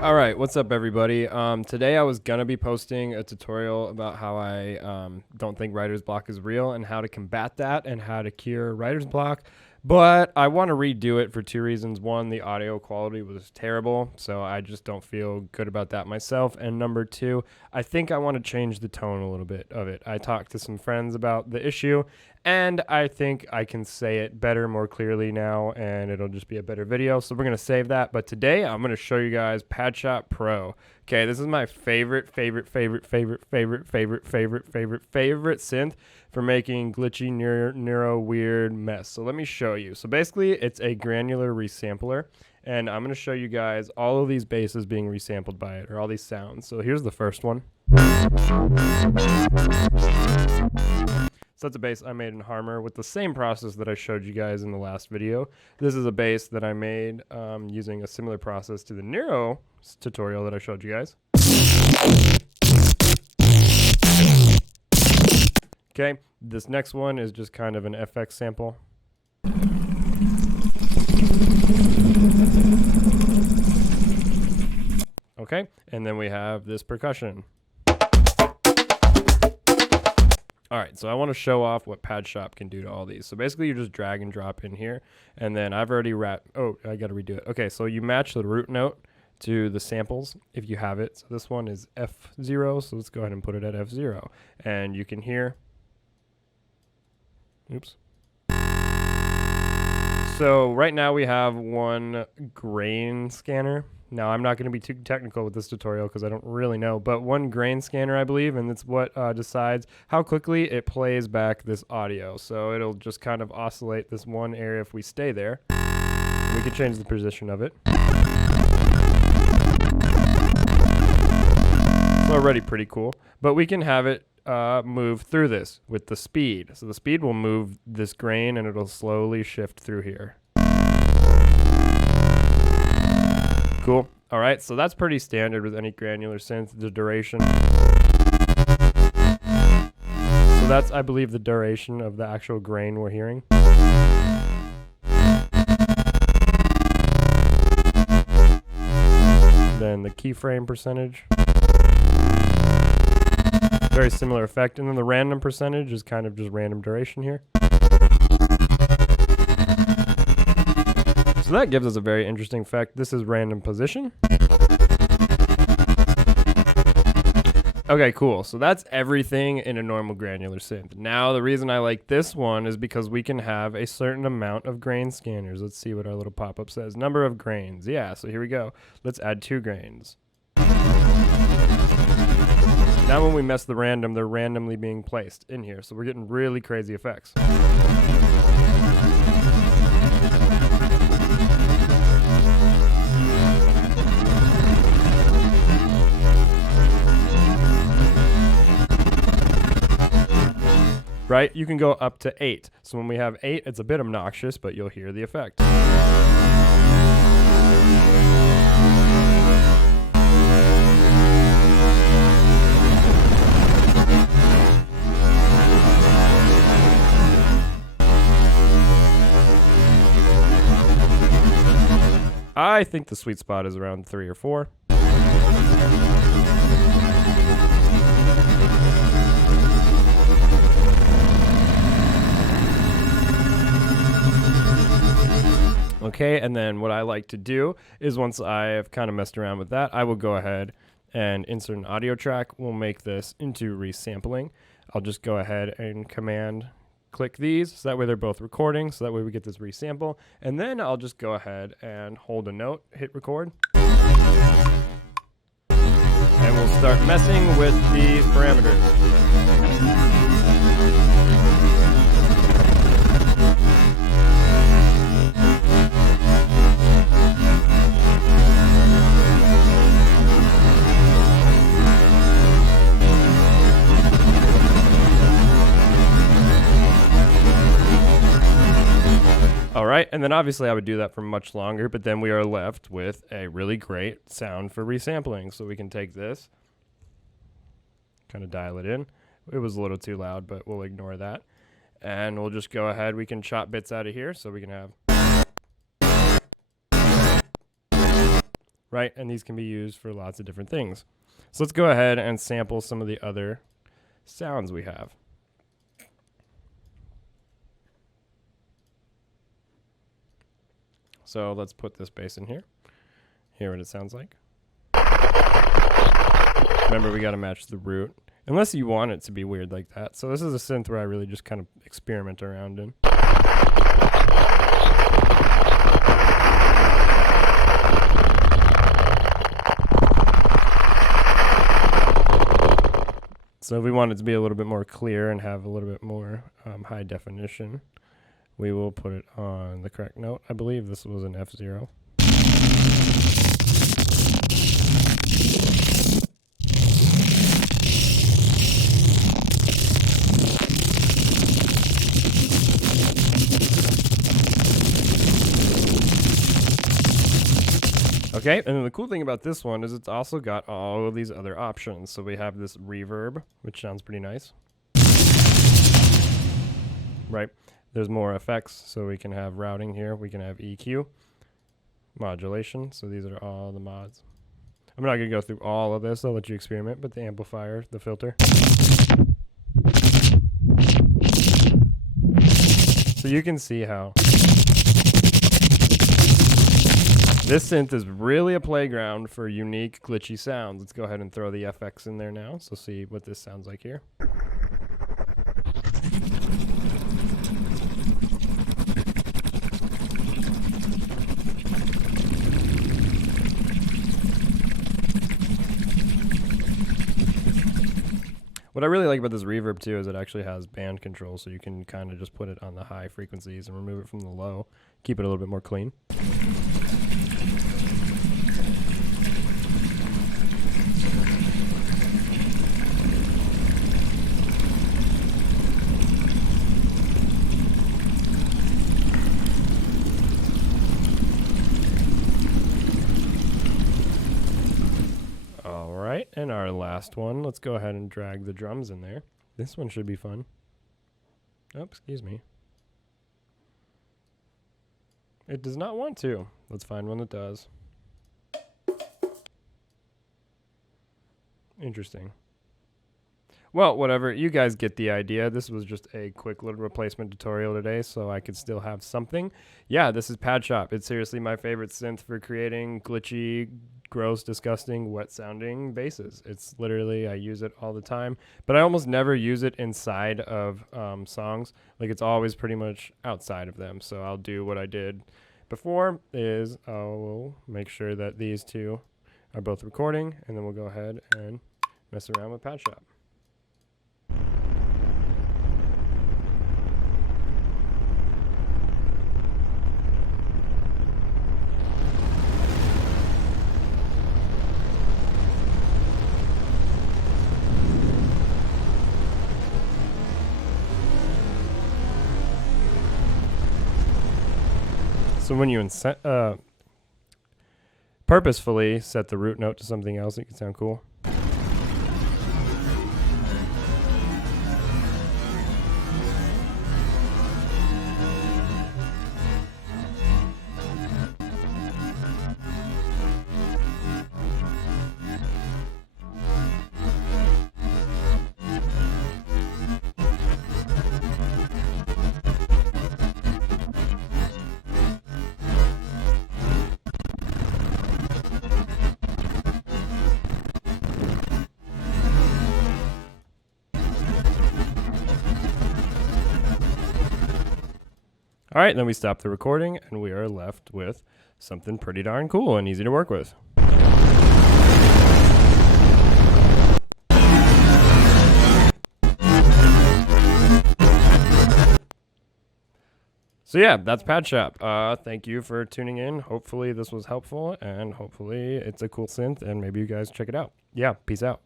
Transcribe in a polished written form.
All right, what's up, everybody? Today I was gonna be posting a tutorial about how I don't think writer's block is real and how to combat that and how to cure writer's block. But I want to redo it for two reasons. One, the audio quality was terrible, so I just don't feel good about that myself. And number two, I think I want to change the tone a little bit of it. I talked to some friends about the issue, and I think I can say it better, more clearly now, and it'll just be a better video. So we're going to save that. But today I'm going to show you guys Padshop Pro. Okay, this is my favorite synth for making glitchy, neuro weird mess. So let me show you. So basically, it's a granular resampler, and I'm going to show you guys all of these basses being resampled by it, or all these sounds. So here's the first one. So that's a bass I made in Harmor with the same process that I showed you guys in the last video. This is a bass that I made using a similar process to the Neuro tutorial that I showed you guys. Okay, this next one is just kind of an FX sample. Okay, and then we have this percussion. All right, so I want to show off what Padshop can do to all these. So basically you just drag and drop in here, and then I've already oh, I got to redo it. Okay, so you match the root note to the samples if you have it. So this one is F0, so let's go ahead and put it at F0. And you can hear, oops. So right now we have one grain scanner. Now, I'm not going to be too technical with this tutorial because I don't really know, but one grain scanner, I believe, and it's what decides how quickly it plays back this audio. So it'll just kind of oscillate this one area if we stay there. And we can change the position of it. It's already pretty cool, but we can have it move through this with the speed. So the speed will move this grain and it'll slowly shift through here. Cool. All right, so that's pretty standard with any granular synth, the duration. So that's, I believe, the duration of the actual grain we're hearing. Then the keyframe percentage. Very similar effect. And then the random percentage is kind of just random duration here. So that gives us a very interesting effect. This is random position. Okay, cool. So that's everything in a normal granular synth. Now, the reason I like this one is because we can have a certain amount of grain scanners. Let's see what our little pop-up says. Number of grains. Yeah, so here we go. Let's add 2 grains. Now when we mess the random, they're randomly being placed in here. So we're getting really crazy effects. Right? You can go up to 8. So when we have 8, it's a bit obnoxious, but you'll hear the effect. I think the sweet spot is around 3 or 4. Okay, and then what I like to do is once I have kind of messed around with that, I will go ahead and insert an audio track. We'll make this into resampling. I'll just go ahead and command click these, so that way they're both recording, so that way we get this resample. And then I'll just go ahead and hold a note, hit record. And we'll start messing with these parameters. All right, and then obviously I would do that for much longer, but then we are left with a really great sound for resampling. So we can take this, kind of dial it in. It was a little too loud, but we'll ignore that. And we'll just go ahead, we can chop bits out of here, so we can have right? And these can be used for lots of different things. So let's go ahead and sample some of the other sounds we have. So let's put this bass in here. Hear what it sounds like. Remember, we got to match the root, unless you want it to be weird like that. So this is a synth where I really just kind of experiment around in. So if we want it to be a little bit more clear and have a little bit more high definition, we will put it on the correct note. I believe this was an F0. Okay, and then the cool thing about this one is it's also got all of these other options. So we have this reverb, which sounds pretty nice. Right, there's more effects, so we can have routing here. We can have EQ, modulation. So these are all the mods. I'm not going to go through all of this. I'll let you experiment, but the amplifier, the filter. So you can see how this synth is really a playground for unique, glitchy sounds. Let's go ahead and throw the FX in there now. So see what this sounds like here. What I really like about this reverb too is it actually has band control, so you can kind of just put it on the high frequencies and remove it from the low, keep it a little bit more clean. And our last one, let's go ahead and drag the drums in there. This one should be fun. Oh, excuse me. It does not want to. Let's find one that does. Interesting. Well, whatever. You guys get the idea. This was just a quick little replacement tutorial today, so I could still have something. Yeah, this is Padshop. It's seriously my favorite synth for creating glitchy, gross, disgusting, wet-sounding basses. It's literally, I use it all the time, but I almost never use it inside of songs. Like, it's always pretty much outside of them. So I'll do what I did before is I'll make sure that these two are both recording, and then we'll go ahead and mess around with Padshop. So when you purposefully set the root note to something else, it can sound cool. All right, then we stop the recording, and we are left with something pretty darn cool and easy to work with. So yeah, that's Padshop. Thank you for tuning in. Hopefully this was helpful, and hopefully it's a cool synth, and maybe you guys check it out. Yeah, peace out.